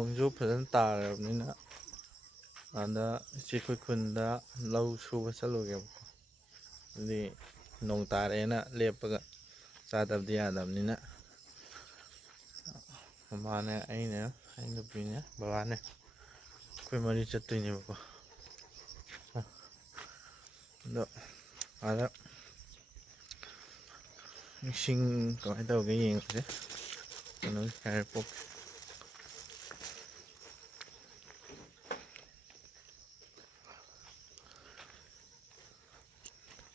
ꯅꯣꯡꯁꯨ ꯐꯖꯅ ꯇꯥꯔꯕꯅꯤꯅ ꯑꯗ ꯏꯆꯦꯈꯣꯏ ꯈꯨꯟꯗ ꯂꯧ ꯁꯨꯕ ꯆꯠꯂꯨꯒꯦꯕꯀꯣ ꯑꯗꯨꯗꯤ ꯅꯣꯡ ꯇꯥꯔꯦꯅ ꯂꯦꯞꯄꯒ ꯆꯥꯗꯕꯗꯤ ꯌꯥꯗꯕꯅꯤꯅ ꯃꯃꯥꯅꯦ ꯑꯩꯅꯦ ꯑꯩ ꯅꯨꯄꯤꯅꯦ ꯕꯕꯥꯅꯦ ꯑꯩꯈꯣꯏ ꯃꯔꯤ ꯆꯠꯇꯣꯏꯅꯦꯕꯀꯣ ꯑꯗꯣ ꯑꯗ ꯏꯁꯤꯡ ꯀꯃꯥꯏꯅ ꯇꯧꯒꯦ ꯌꯦꯡꯉꯁꯦ ꯀꯩꯅꯣ ꯍꯥꯏꯔꯛꯄꯣ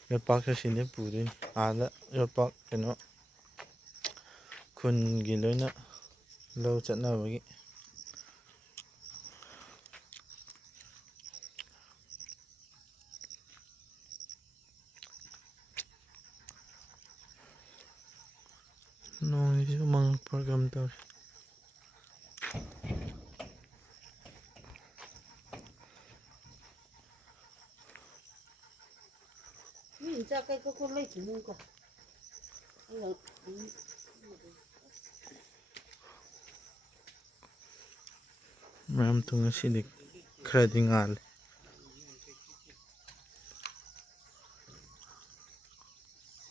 ꯌꯣꯠꯄꯥꯛꯁꯨ ꯁꯤꯅꯦ ꯄꯨꯗꯣꯏꯅꯤ ꯑꯥꯗ ꯌꯣꯠꯄꯥꯛ ꯀꯩꯅꯣ ꯈꯨꯟꯒꯤ ꯂꯣꯏꯅ ꯂꯧ ꯆꯠꯅꯕꯒꯤ ꯅꯣꯡꯁꯤꯁꯨ ꯃꯪꯉꯛꯄ꯭ꯔꯥ ꯀꯩꯅꯣꯝ ꯇꯧꯔꯦ ꯃꯌꯥꯝ ꯇꯨꯡ ꯉꯁꯤꯗꯤ ꯈꯔꯗꯤ ꯉꯥꯜꯂꯦ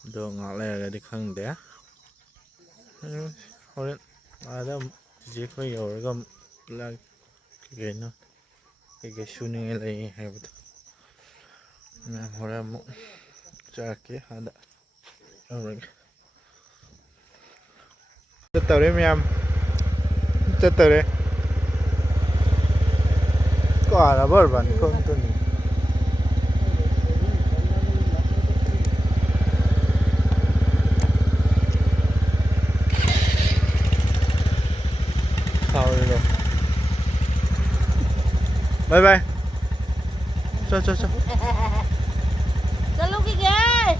ꯑꯗꯣ ꯉꯥꯏꯍꯥꯛ ꯂꯩꯔꯒꯗꯤ ꯈꯪꯗꯦ ꯍꯣꯔꯦꯟ ꯑꯥꯗ ꯑꯃꯨꯛ ꯆꯦꯆꯦꯈꯣꯏ ꯌꯧꯔꯒ ꯑꯃꯨꯛ ꯀꯩꯀꯩꯅꯣ ꯀꯩꯀꯩ ꯁꯨꯅꯤꯡꯉꯥꯏ ꯂꯩ ꯍꯥꯏꯕꯗꯣ ꯍꯣꯔꯦꯟ ꯑꯃꯨꯛ ꯆꯠꯀꯦ ꯑꯥꯗ ꯌꯧꯔꯒꯦ ꯆꯠꯇꯧꯔꯦ ꯃꯌꯥꯝ ꯆꯠꯇꯧꯔꯦ ꯀꯥꯔꯕꯔꯕꯥꯅꯤ ꯀꯣꯟꯇꯅꯤ बाय बाय चल चल चल चलो की गए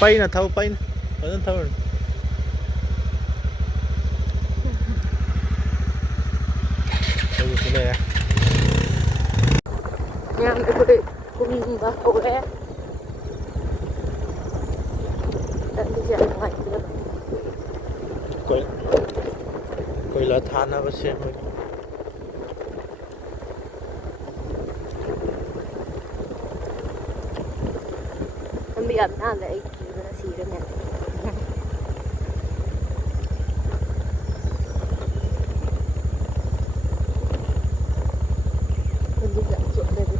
पैन थाओ पैन फजन थाओ Yang ikut kumba boleh dan dia jangan itu कोई ला थाना बसे ambil nada iki berasirnya juga cok dari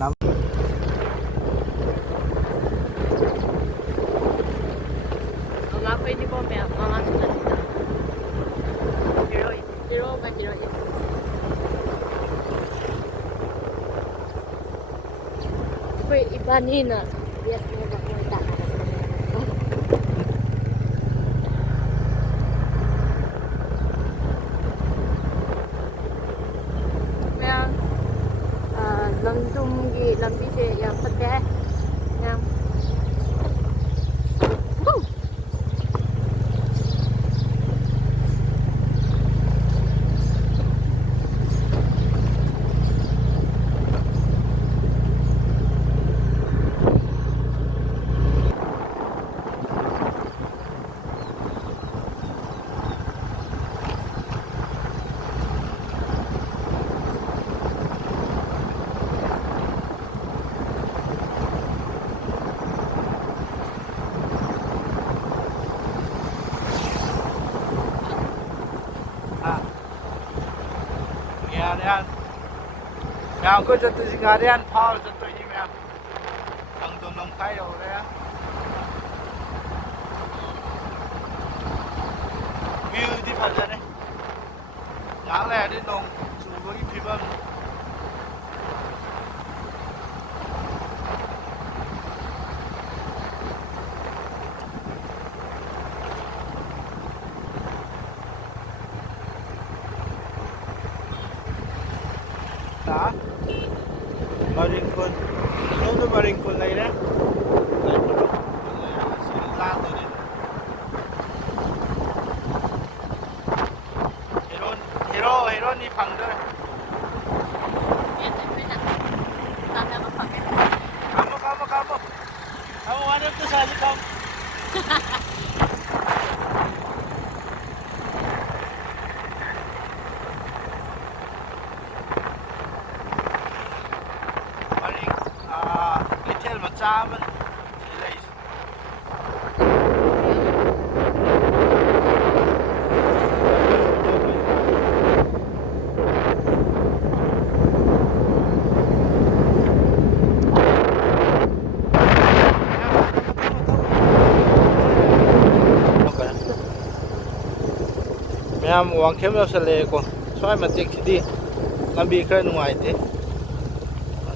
nắm Mama aku ini bom ya, mama sudah cerita. Hero kan hero ya. Wait, iban ini na. Biar dia tak mau tak. Yang lamdum gi lambi se yang pete yang Mèo cứ cho tôi xin gà đi ăn phao cho tôi như mèo thằng tôm nông cái rồi đấy á view thì phải ra đây nhá lẹ đi nông chủ có cái phim âm đó Maringkun, nó Maringkun này đó, đây một lúc Little macam sila is Mayam wangkhem yausalle'e ko swai matek sidi lambi khara nungaite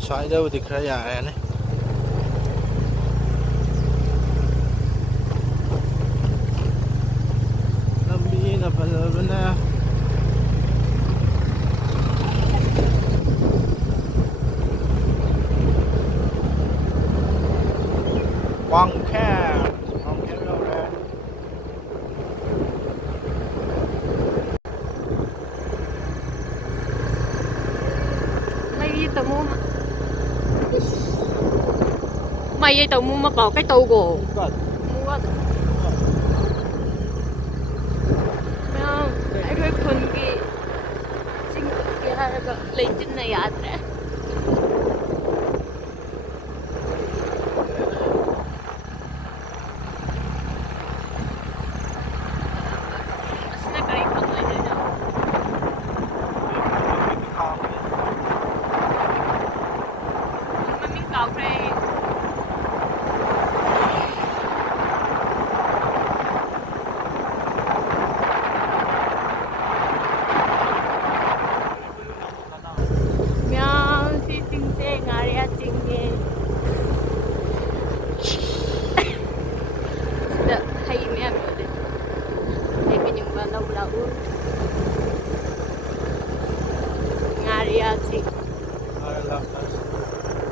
swai da budi khara yare ne lambi na fazabana wangkhem yaure tao mua mày vậy tao mua mà bỏ cái tàu gỗ mua ai rồi con cái chính cái hai cái lấy chính này ăn đấy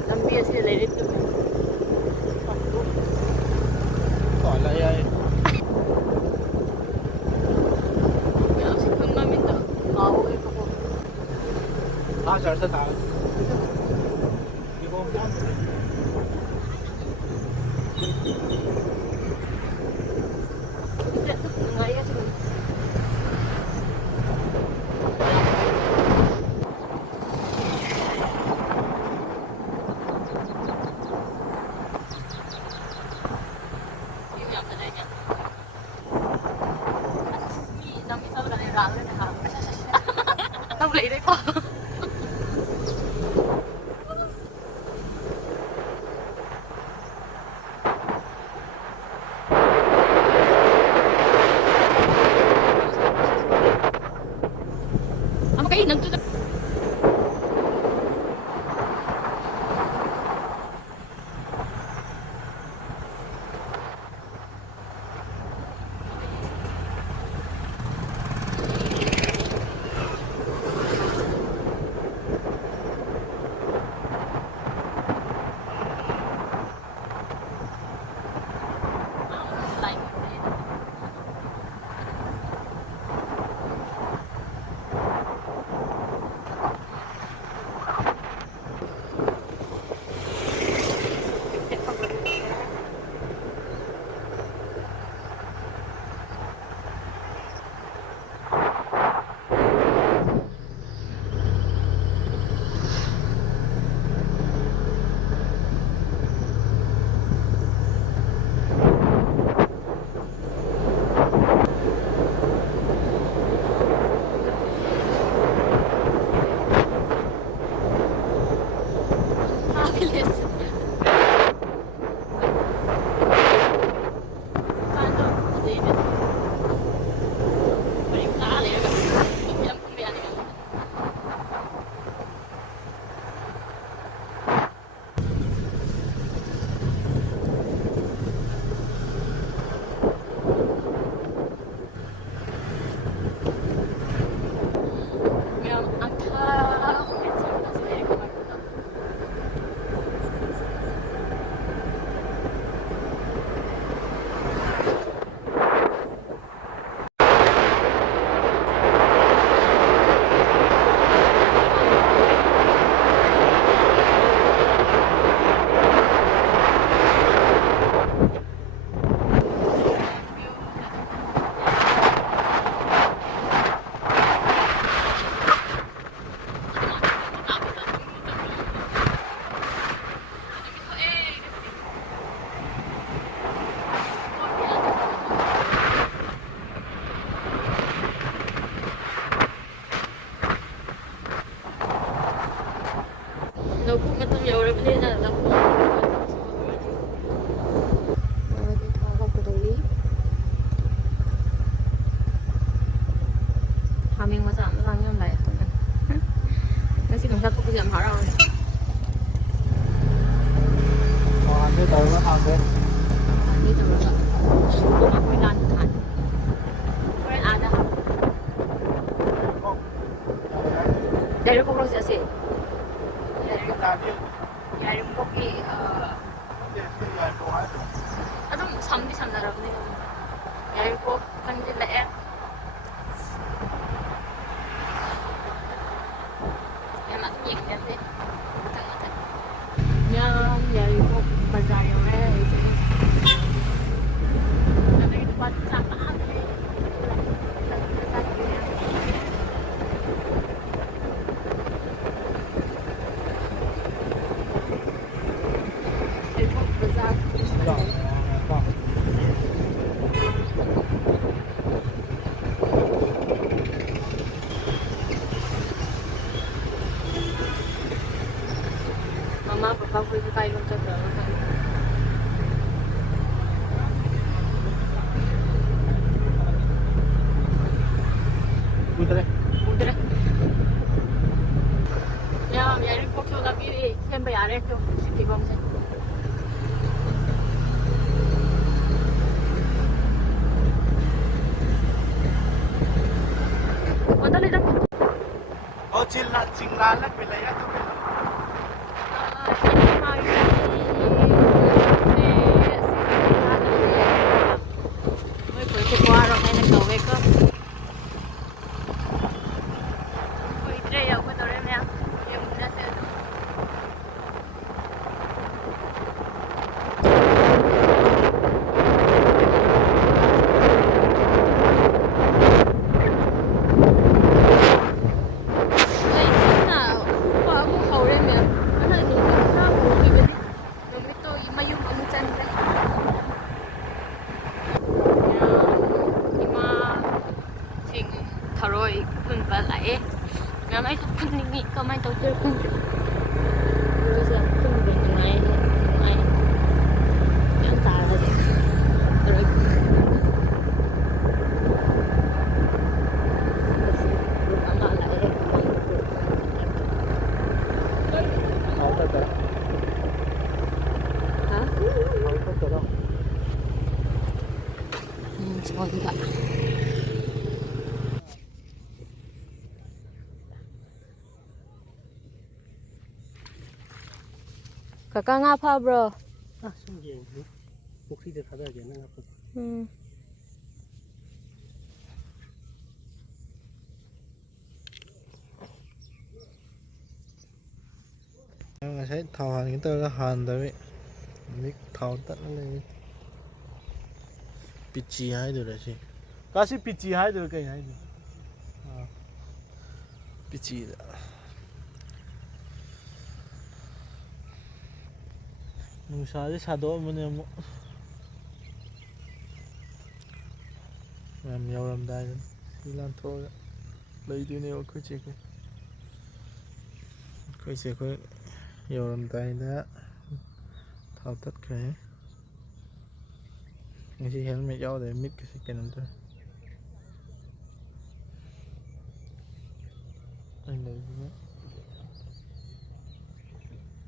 lambi asli lấy đến từ gọi là ai Mẹ sẽ không mà mình tự có cái à giờ sẽ tạo đi con nhá ngay á chứ không lấy đấy con cái nâng chút ꯆꯥꯕꯒꯤ ꯌꯥꯝ ꯍꯔꯥꯎꯋꯦ ꯍꯥꯟꯅ ꯇꯧꯔꯒ ꯍꯥꯟꯅ ꯍꯥꯟꯅ ꯇꯧꯔꯒ ꯑꯩꯈꯣꯏ ꯂꯥꯟ ꯊꯥꯟ ꯍꯣꯔꯦꯟ ꯑꯥꯗ ꯌꯥꯏꯔꯤꯄꯣꯛ ꯆꯠꯁꯦ ꯌꯥꯏꯔꯤꯄꯣꯛꯀꯤ ꯑꯗꯨꯝ ꯁꯝꯗꯤ ꯁꯝꯅꯔꯕꯅꯦ ꯌꯥꯏꯔꯤꯄꯣꯛ ꯆꯪꯁꯤꯜꯂꯛꯑꯦ ꯌꯥꯝ ꯌꯦꯡꯅꯁꯦ ꯃꯊꯪ ꯃꯊꯪ ꯌꯥꯏꯔꯤꯄꯣꯛ ꯕꯖꯥꯔ ꯌꯧꯔꯦ ꯍꯧꯖꯤꯛ ꯑꯗꯩ ꯂꯨꯄꯥ ꯆꯥꯝꯃ Mama, papa khoi kai lom chakra ma Udre. udre ya Yairipok so labi semba yare to city bom se Onda le dak Oh, chingla la pilaya to. Thoroi khunba lae ngamai to khunni kamai to ter khun rosa khun ben ngai ngai yan ta ra de thoroi ama lae How to do? ha How to do? Sonda Kakak ngapa bro? Ah, sum yeng. Pukri de thada je na ngap. Ngasai thau han cái tơ han đấy. Mix thau tất nó lên. Pichi hai được rồi chị. Kasi pichi hai được cái hai được. À. Pichi đó. Nungsaje sado'amane amuk ꯃꯌꯥꯝ ꯌꯧꯔꯝꯗꯥꯏꯗ ꯁꯤ ꯂꯥꯟꯊꯣꯛꯑꯒ ꯂꯩꯗꯣꯏꯅꯦꯕ ꯑꯩꯈꯣꯏ ꯑꯩꯈꯣꯏ ꯌꯧꯔꯝꯗꯥꯏꯗ ꯊꯥꯎ ꯇꯠꯈ꯭ꯔꯦ ꯉꯁꯤ helmet ꯌꯥꯎꯗꯦ ꯃꯤꯠꯀꯁꯤ ꯀꯩꯅꯣꯝ ꯇꯧꯋꯦ ꯑꯩꯅ ꯂꯩꯕꯗ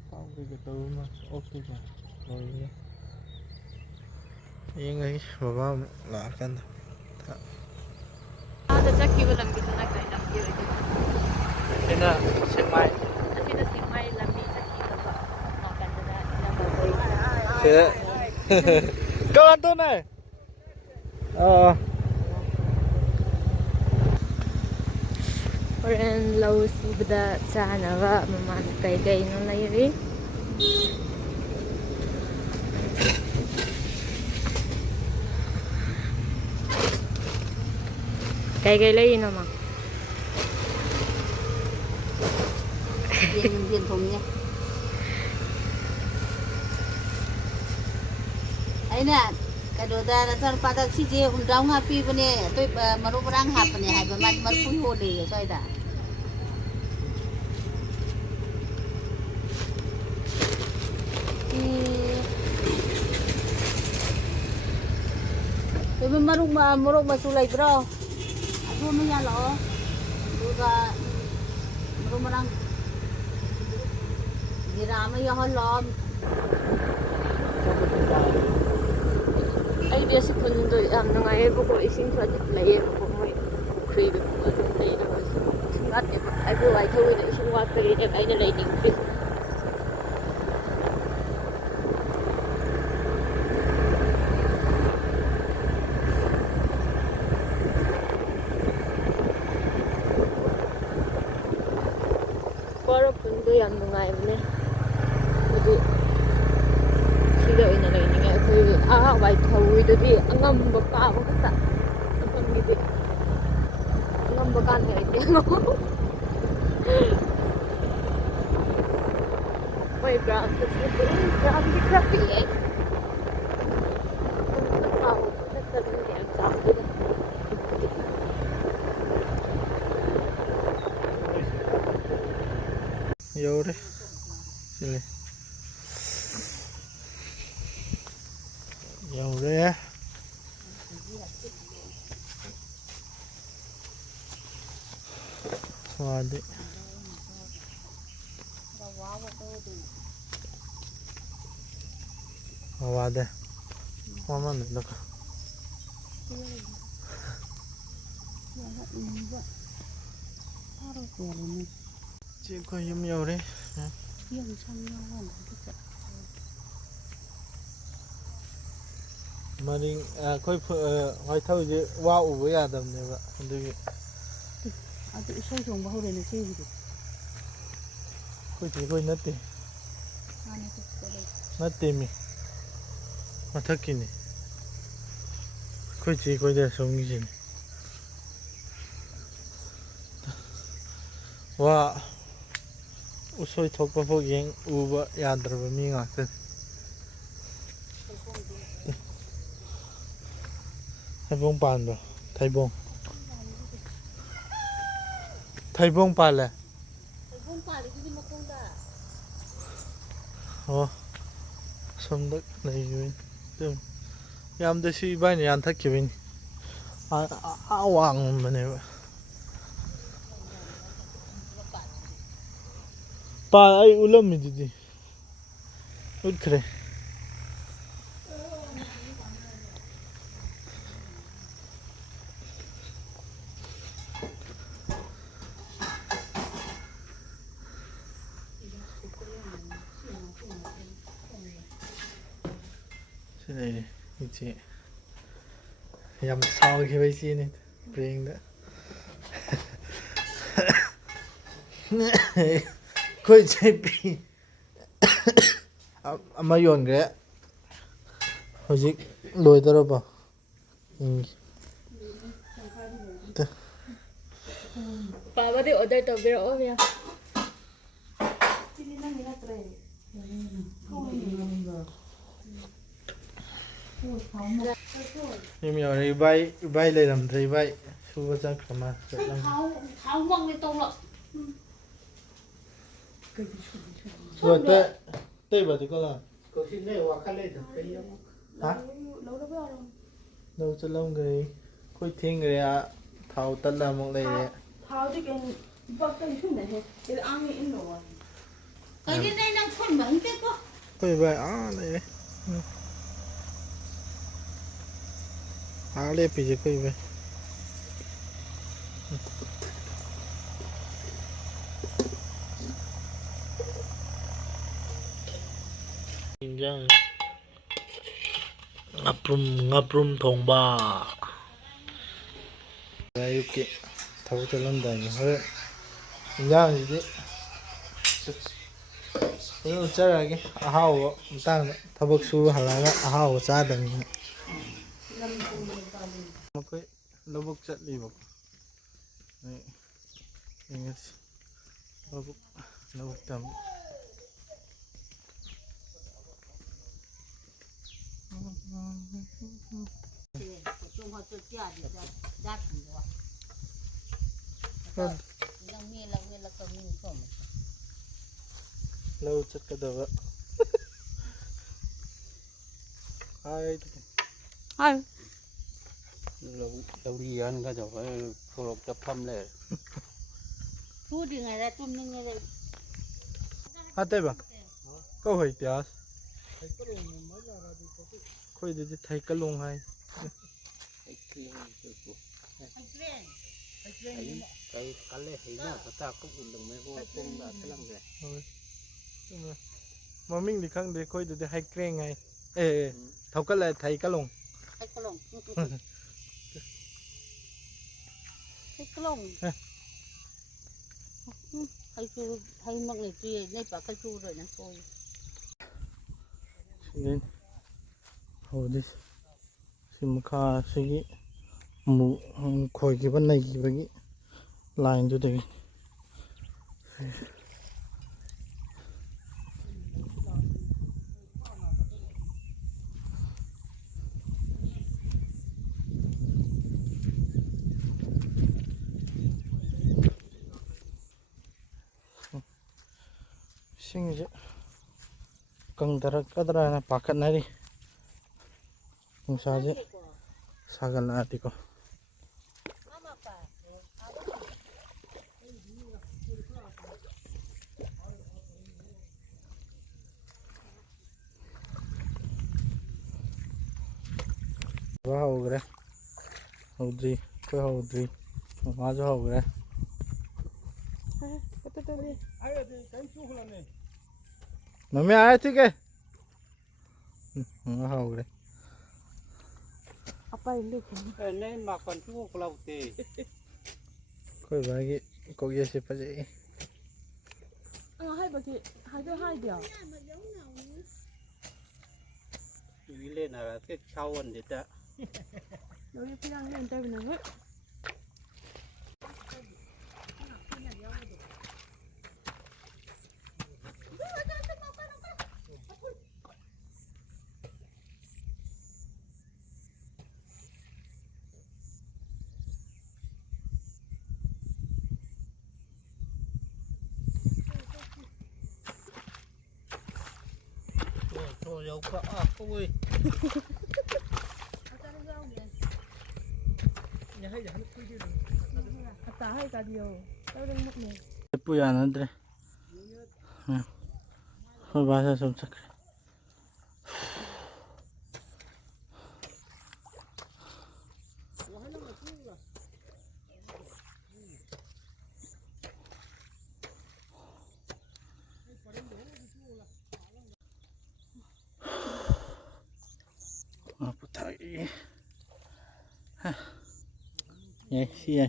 ꯊꯥꯎ ꯀꯩꯀꯩ ꯇꯧꯕ ꯑꯃ ꯑꯣꯛꯇꯣꯏꯀꯣ ꯂꯣꯏꯔꯦ ꯌꯦꯡꯉꯒꯦ ꯕꯕꯥ ꯑꯃꯨꯛ ꯂꯥꯛꯑꯀꯥꯟꯗ ꯑꯥꯗ ꯆꯠꯈꯤꯕ ꯂꯝꯕꯤꯗꯨꯅ ꯀꯔꯤ ꯂꯝꯕꯤ ꯑꯣꯏꯗꯣꯏꯅꯣ? ꯑꯩꯅ ꯁꯦꯛꯃꯥꯏ ꯑꯁꯤꯗ ꯁꯦꯛꯃꯥꯏ ꯂꯝꯕꯤ ꯆꯠꯈꯤꯗꯕ ꯅꯥꯀꯟꯗꯅ ꯅꯝꯕꯔ ꯀꯃꯥꯏ ꯇꯧꯅꯦ? ꯍꯣꯔꯦꯟ ꯂꯧ ꯁꯨꯕꯗ ꯆꯥꯅꯕ ꯃꯃꯥꯅ ꯀꯩꯀꯩꯅꯣ ꯂꯩꯔꯤ ꯀꯩꯀꯩ ꯂꯩꯔꯤꯅꯣ ꯃꯥ? Điền thùng nha. Ấy nè, cái đồ ta là sao ta xí gì cũng đóng happy bên này, tôi mà lúc đang hạp bên này hay bên mặt phun hồ đi rồi ta. Tôi bên mặt mà xu lấy bro, tôi mới nhà lọ, tôi cả lúc mà đang Dira mà yo lom. Ai dia si pundu am nungai bu ko ising thua dit lai bu moi khui bu ko lai na ba singat e ai bu ai thui na sung wat pe le ai na lai ding pe Poro pundu yam nungai ne bu sida ina lai ni ngai khui wai thui do di angam ba pa ba ta angam ni di angam ba kan ngai te no Mai brown to brown di crappy eh Yaudah sini yaudah ya wadi wadi mama nih dok chị có yếm nhiều đấy mà đi coi hỏi thâu chứ wow với Adam này vậy được tự xây dùng bao này chơi gì coi chỉ coi nát tìm mi mà thắc kinh này coi chỉ coi để sống cái gì này 와 우소이 톡바보기행 우바 야드르바 미가트 타이봉 반바 타이봉 발레 섬덕 내주인 좀 얌데시 이바니 안 탁기빈 왕만해 Pa ay ulam ni didi. Ud kre. Sini ichi. Yam sao ke bai si ni. Bring da. Khôi chạy bị mà yồn cái hồi dịch lùi tới đâu bảo Pa ba di order to biro o ya nhưng mà đi bay lên làm thấy bay su ba chắc mà tháo mong đi tông lọ rồi tê bảo thì có là có khi này hoặc khai lên được cái hả đâu cho lâu người khôi thiên người thầu tân là một này tháo đi cái bắp cái chút này cái ăn đi rồi cái này đang phân bẩn chết quá khôi vậy này lên bị gì khôi vậy ngaprum thong ba ayuki thau chalam dai hore yang ji yo chara ge ahau tang thabak su halaga ahau cha dang makoi lobok chatli bak nei ingat lobok tam chung họ tự chia thì ra được lăng mi là cầm mi không lâu chất cái đầu hai lâu đi ăn cái chỗ phải phô tập thăm này thu thì ngày ra tôm nhưng ngày à đây bà câu hỏi tiếc khôi thì thấy cái lồng hay cái lệ hình nào ta cũng ủn được mấy vô cũng đã cái lăng rồi mà mình thì không để khôi thì hay keng ngay ê thấu cái là thấy cái lồng Thấy cái lồng. Thấy cái lồng. Hay mắc này kia này bảo cái chu rồi nó thôi. nên hồi đi xin khá suy mù khôi cái vấn này cái vậy line cho đây sinh căng kadara na pakat na ri kung saja sagal na ati ko wow gre Audrey ko Audrey ma jo gre mami आए थे क्या हाँ हो गए apa ini kan này mà còn chú của lâu thì कोई बाकी को ये से पजे hai bagi hai dia đi lên là cái sau anh thì ta đâu đi philang lên tay bên này thôi dấu cả ôi ta hai cả điều đâu đang mất này puya na dre thôi ba sa sum sak apa thai ye si ye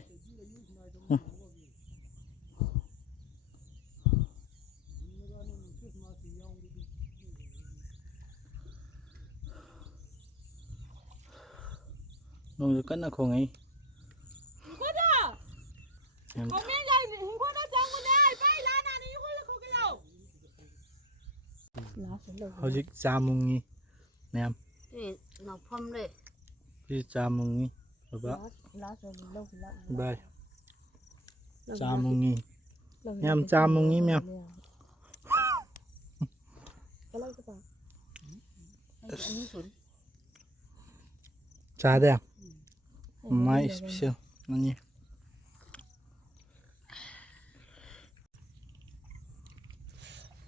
nông dân cất nó không ấy em hồi dịch cha mùng nhỉ em Thì nó phâm đấy. đi cha mùng nhỉ baba bye cha mùng nhỉ em cha mùng nhỉ em cha đây mai special nó nhỉ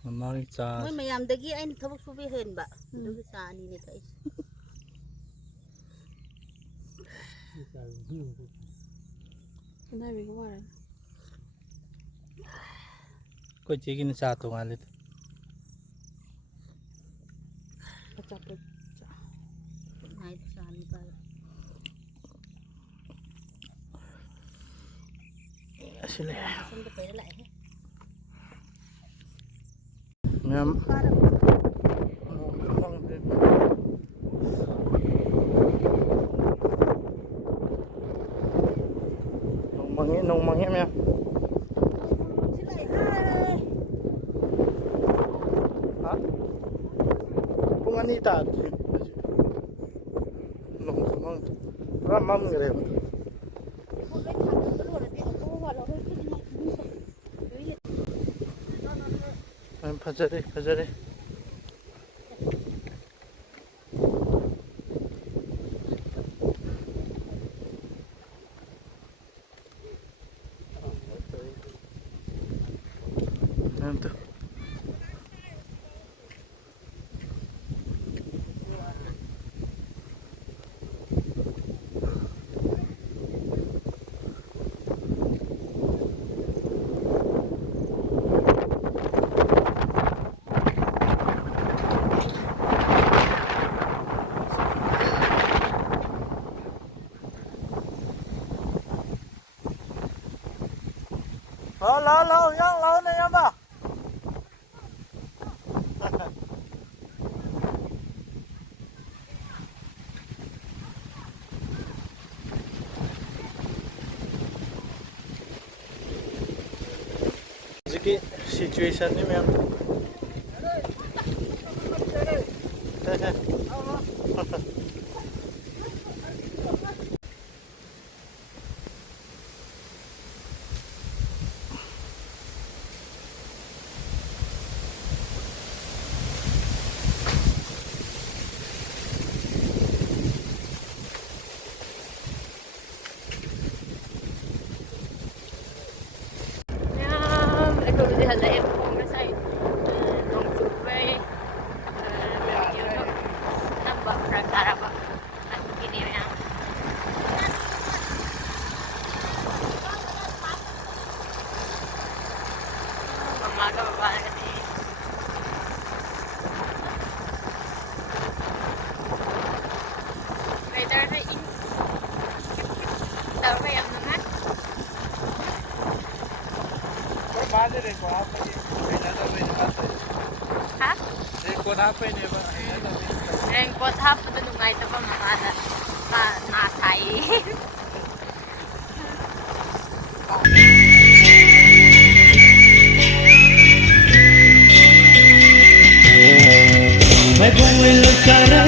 mai cha Mới mày làm được cái anh thấu số với hơn bạn. Đối với xa đi này thấy. cái này mình có vào đây có chỉ cái cha tụng ăn lên chặt được Này xa đi ba. xin lỗi Xong tôi phải lại hết. em nông măng em em hả cũng ăn đi ta nông măng ra mắm cái đấy em phát ra đi em tu lâu nhá, lâu này em à. Cái situation ni em. Raincoat hapon nung ito pa mga nasay. मैं घूम लुचारा